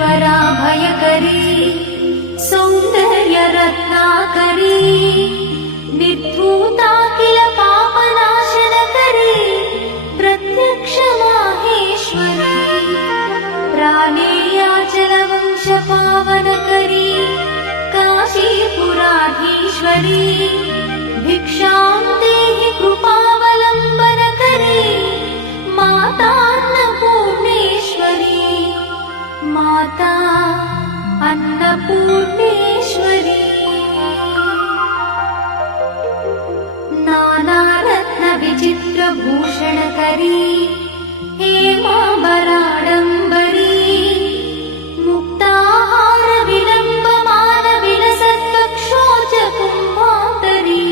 वराभयकरी सौन्दर्यरत्नाकरी निर्धूता किल पापनाशनकरी प्रत्यक्ष माहेश्वरी प्राणेयाचलवंशपावनकरी काशीपुराधीश्वरी भिक्षां देहि कृपावलम्बनकरी मातान्नपूर्णेश्वरी माता अन्नपूर्णेश्वरी नानारत्नविचित्रभूषणकरी हेमाम्बराडम्बरी मुक्ताहारविलम्बमानविलसत्कक्षोजकुम्भान्तरी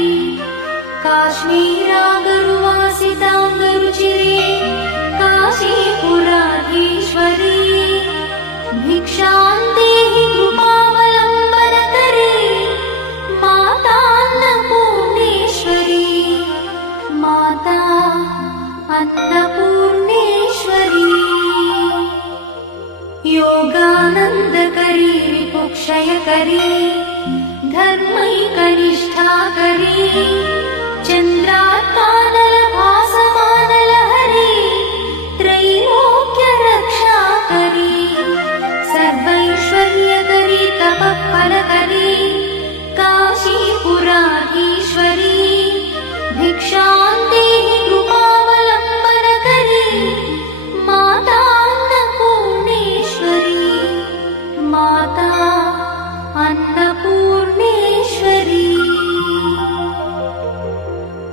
काश्मीरागरुवासिताङ्गरुचिरे काशीपुराधीश्वरी भिक्षां देहि कृपावलम्बनकरी मातान्नपूर्णेश्वरी माता अन्नपूर्णेश्वरी योगानन्दकरी विपुक्षयकरी धर्मैकनिष्ठाकरी चन्द्रात्मानलभासमानलहरी त्रैलोक्यरक्षाकरी सर्वैश्वर्यकरी तपःफलकरी काशीपुराधीश्वरी भिक्षां देहि कृपावलम्बनकरी माता अन्नपूर्णेश्वरी माता अन्नपूर्णेश्वरी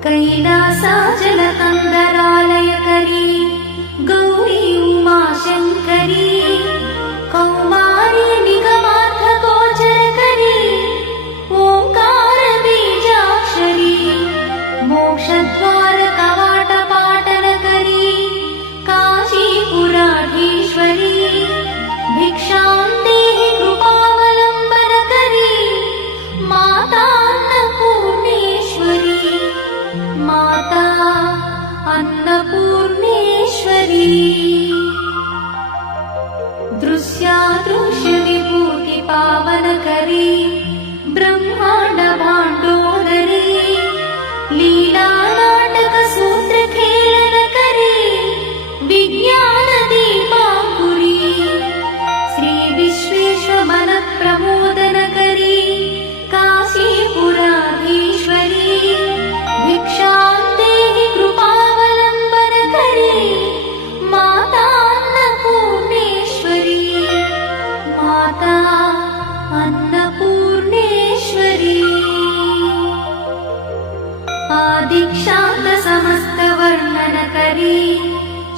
कैलासाचलकन्दरालयकरी गौरी उमाशङ्करी कौमारी निगमार्थगोचरकरी ओङ्कारबीजाक्षरी मोक्षद्वारकवाटपाटनकरी काशीपुराधीश्वरी भिक्षां देहि कृपावलम्बनकरी माता अन्नपूर्णेश्वरी माता अन्नपूर्णेश्वरी दृश्यादृश्यविभूतिपावनकरी ब्रह्माण्डभाण्डोदरी लीलानाटकसूत्रखेलनकरी विज्ञानदीपाङ्कुरी श्रीविश्वेश्वरमनप्रमोदनकरी काशीपुराधीश्वरी भिक्षां देहि कृपावलम्बनकरी माता अन्नपूर्णेश्वरी माता अन्नपूर्णेश्वरी आदिक्षान्तसमस्तवर्णनकरी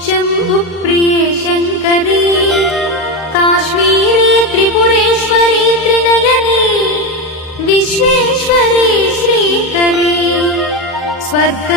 शम्भुप्रिये शङ्करी काश्मीरी त्रिपुरेश्वरी त्रिनयनी विश्वेश्वरी श्रीकरी स्वर्ग